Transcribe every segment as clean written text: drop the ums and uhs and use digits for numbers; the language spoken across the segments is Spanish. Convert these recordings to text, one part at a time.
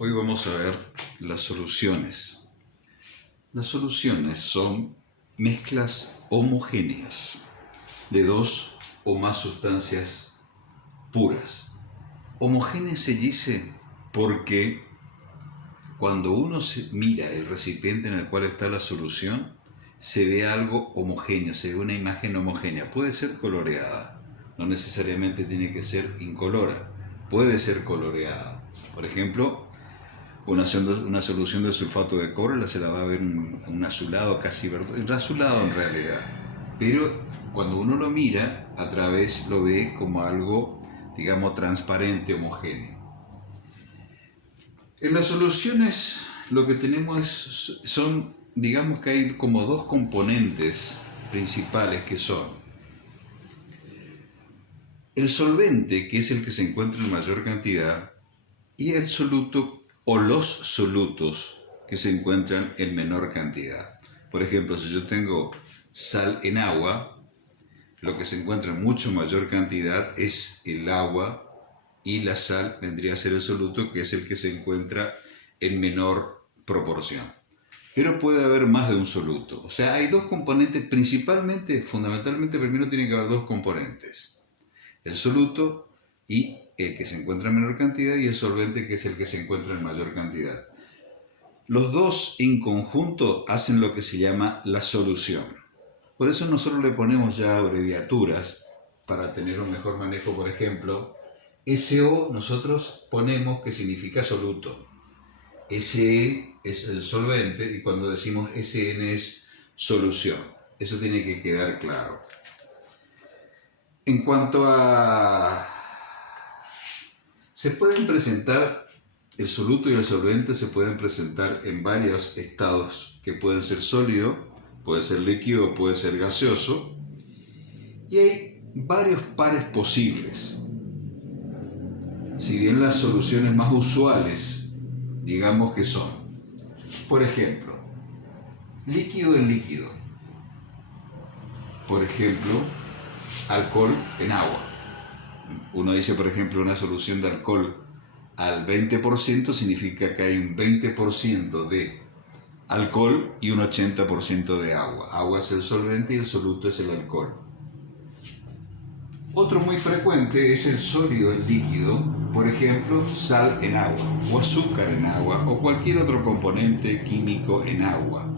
Hoy vamos a ver las soluciones. Las soluciones son mezclas homogéneas de dos o más sustancias puras. Homogénea se dice porque cuando uno mira el recipiente en el cual está la solución, se ve algo homogéneo, se ve una imagen homogénea. Puede ser coloreada, no necesariamente tiene que ser incolora, puede ser coloreada. Por ejemplo, una solución de sulfato de cobre se la va a ver un azulado casi verde, azulado en realidad, pero cuando uno lo mira a través lo ve como algo, digamos, transparente, homogéneo. En las soluciones lo que tenemos son, digamos que hay como dos componentes principales que son el solvente, que es el que se encuentra en mayor cantidad, y el soluto o los solutos que se encuentran en menor cantidad. Por ejemplo, si yo tengo sal en agua, lo que se encuentra en mucho mayor cantidad es el agua y la sal vendría a ser el soluto, que es el que se encuentra en menor proporción. Pero puede haber más de un soluto. O sea, hay dos componentes, principalmente, fundamentalmente, primero tiene que haber dos componentes. El soluto y el que se encuentra en menor cantidad, y el solvente, que es el que se encuentra en mayor cantidad. Los dos en conjunto hacen lo que se llama la solución. Por eso nosotros le ponemos ya abreviaturas para tener un mejor manejo. Por ejemplo, SO nosotros ponemos que significa soluto, SE es el solvente, y cuando decimos SN es solución. Eso tiene que quedar claro. En cuanto a... se pueden presentar, el soluto y el solvente se pueden presentar en varios estados, que pueden ser sólido, puede ser líquido, puede ser gaseoso, y hay varios pares posibles. Si bien las soluciones más usuales, digamos que son, por ejemplo, líquido en líquido, por ejemplo, alcohol en agua. Uno dice, por ejemplo, una solución de alcohol al 20% significa que hay un 20% de alcohol y un 80% de agua. Agua es el solvente y el soluto es el alcohol. Otro muy frecuente es el sólido en líquido, por ejemplo, sal en agua, o azúcar en agua, o cualquier otro componente químico en agua.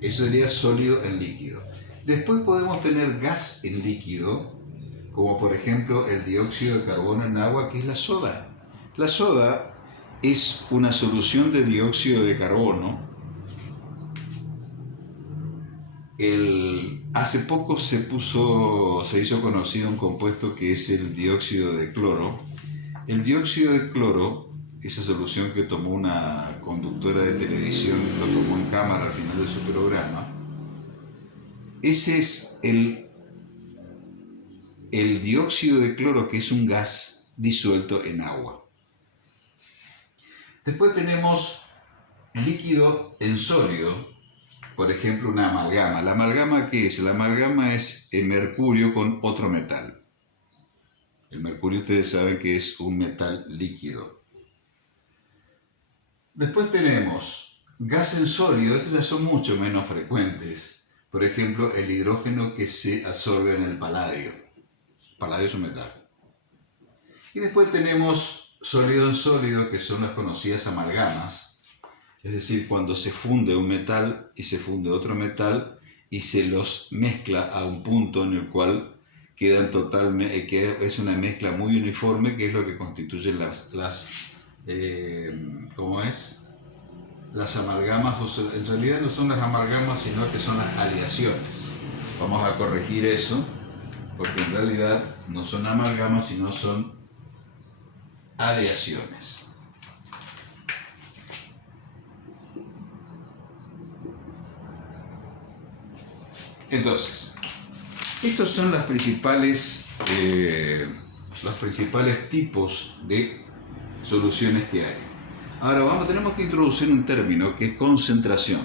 Eso sería sólido en líquido. Después podemos tener gas en líquido, como por ejemplo el dióxido de carbono en agua, que es la soda. La soda es una solución de dióxido de carbono. Hace poco se hizo conocido un compuesto que es el dióxido de cloro. El dióxido de cloro, esa solución que tomó una conductora de televisión, lo tomó en cámara al final de su programa, ese es el dióxido de cloro, que es un gas disuelto en agua. Después tenemos líquido en sólido, por ejemplo, una amalgama. ¿La amalgama qué es? La amalgama es el mercurio con otro metal. El mercurio, ustedes saben que es un metal líquido. Después tenemos gas en sólido. Estos ya son mucho menos frecuentes. Por ejemplo, el hidrógeno que se absorbe en el paladio. Paladio es un metal. Y después tenemos sólido en sólido, que son las conocidas amalgamas. Es decir, cuando se funde un metal y se funde otro metal y se los mezcla a un punto en el cual quedan totalmente, que es una mezcla muy uniforme, que es lo que constituyen las amalgamas. En realidad no son las amalgamas, sino que son las aleaciones. Vamos a corregir eso, porque en realidad no son amalgamas, sino son aleaciones. Entonces, estos son los principales tipos de soluciones que hay. Ahora tenemos que introducir un término que es concentración.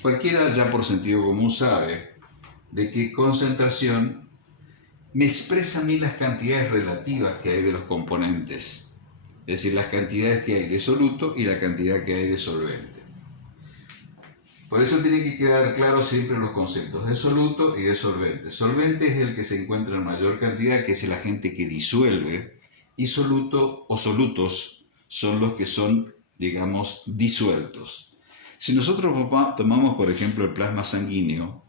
Cualquiera ya por sentido común sabe de que concentración me expresa a mí las cantidades relativas que hay de los componentes. Es decir, las cantidades que hay de soluto y la cantidad que hay de solvente. Por eso tiene que quedar claro siempre los conceptos de soluto y de solvente. Solvente es el que se encuentra en mayor cantidad, que es el agente que disuelve, y soluto o solutos son los que son, digamos, disueltos. Si nosotros tomamos, por ejemplo, el plasma sanguíneo,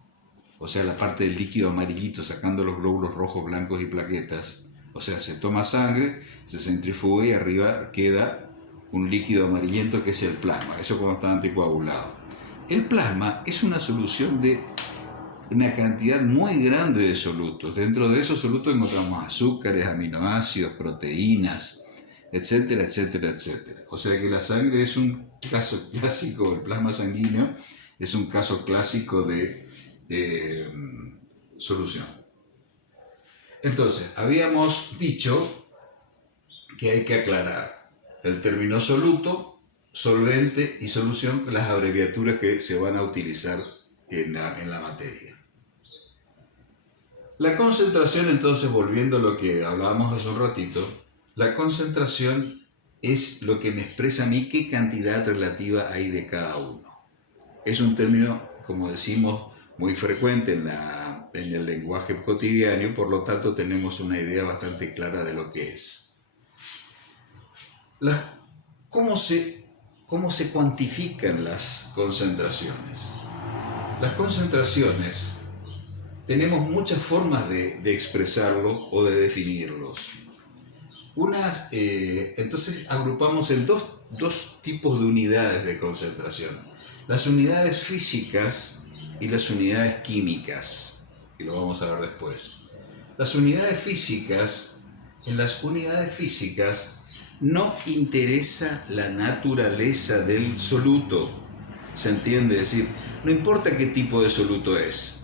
o sea, la parte del líquido amarillito, sacando los glóbulos rojos, blancos y plaquetas, o sea, se toma sangre, se centrifuga y arriba queda un líquido amarillento que es el plasma, eso cuando está anticoagulado. El plasma es una solución de una cantidad muy grande de solutos. Dentro de esos solutos encontramos azúcares, aminoácidos, proteínas, etcétera, etcétera, etcétera. O sea que la sangre es un caso clásico, el plasma sanguíneo es un caso clásico de solución. Entonces, habíamos dicho que hay que aclarar el término soluto, solvente y solución, las abreviaturas que se van a utilizar en la materia. La concentración, entonces, volviendo a lo que hablábamos hace un ratito, la concentración es lo que me expresa a mí qué cantidad relativa hay de cada uno. Es un término, como decimos, muy frecuente en el lenguaje cotidiano, por lo tanto tenemos una idea bastante clara de lo que es. ¿Cómo se cuantifican las concentraciones? Las concentraciones, tenemos muchas formas de expresarlo o de definirlos. Entonces agrupamos en dos tipos de unidades de concentración. Las unidades físicas y las unidades químicas, y lo vamos a ver después. Las unidades físicas, en las unidades físicas no interesa la naturaleza del soluto, ¿se entiende? Es decir, no importa qué tipo de soluto es.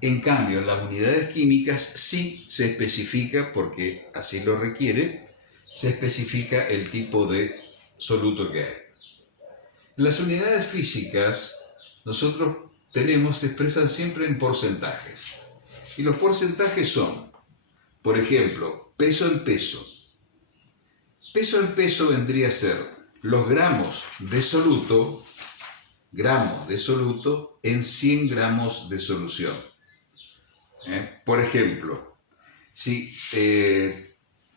En cambio, en las unidades químicas sí se especifica, porque así lo requiere, se especifica el tipo de soluto que hay. En las unidades físicas, nosotros se expresan siempre en porcentajes. Y los porcentajes son, por ejemplo, peso en peso. Peso en peso vendría a ser los gramos de soluto en 100 gramos de solución. Por ejemplo, si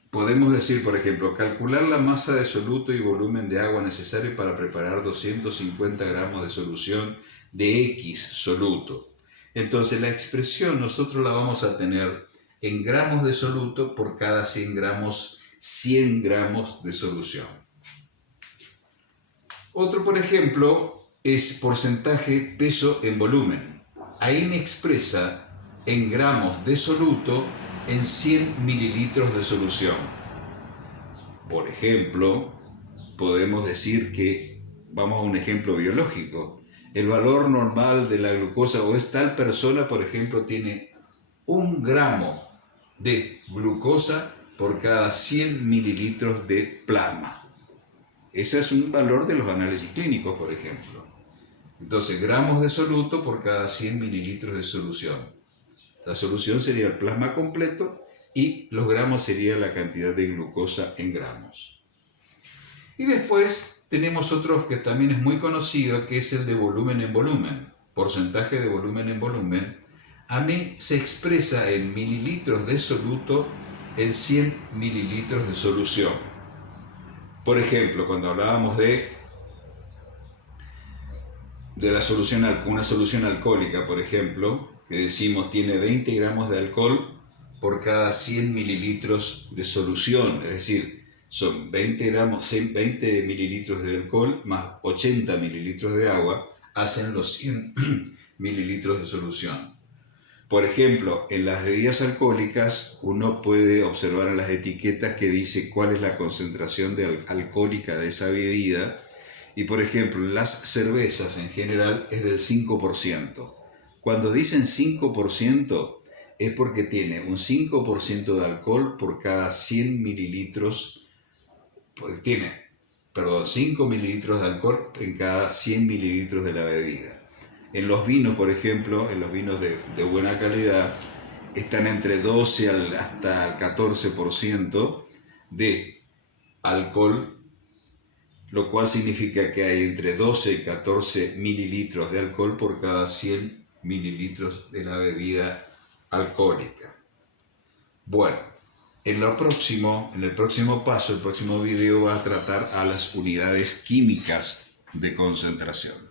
podemos decir, por ejemplo, calcular la masa de soluto y volumen de agua necesario para preparar 250 gramos de solución de X soluto. Entonces la expresión nosotros la vamos a tener en gramos de soluto por cada 100 gramos de solución. Otro, por ejemplo, es porcentaje peso en volumen. Ahí me expresa en gramos de soluto en 100 mililitros de solución. Por ejemplo, podemos decir que, vamos a un ejemplo biológico, el valor normal de la glucosa o es tal persona, por ejemplo, tiene 1 gramo de glucosa por cada 100 mililitros de plasma. Ese es un valor de los análisis clínicos, por ejemplo. Entonces, gramos de soluto por cada 100 mililitros de solución. La solución sería el plasma completo y los gramos sería la cantidad de glucosa en gramos. Y después tenemos otro que también es muy conocido, que es el de volumen en volumen. Porcentaje de volumen en volumen. A mí se expresa en mililitros de soluto en 100 mililitros de solución. Por ejemplo, cuando hablábamos de una solución alcohólica, por ejemplo, que decimos tiene 20 gramos de alcohol por cada 100 mililitros de solución, es decir, son 20 mililitros de alcohol más 80 mililitros de agua, hacen los 100 mililitros de solución. Por ejemplo, en las bebidas alcohólicas uno puede observar en las etiquetas que dice cuál es la concentración alcohólica de esa bebida y, por ejemplo, en las cervezas en general es del 5%. Cuando dicen 5% es porque tiene un 5% de alcohol por cada 100 mililitros, porque tiene, 5 mililitros de alcohol en cada 100 mililitros de la bebida. En los vinos, por ejemplo, en los vinos de buena calidad, están entre 12 hasta el 14% de alcohol, lo cual significa que hay entre 12 y 14 mililitros de alcohol por cada 100 mililitros de la bebida alcohólica. Bueno, en el próximo paso, el próximo video va a tratar a las unidades químicas de concentración.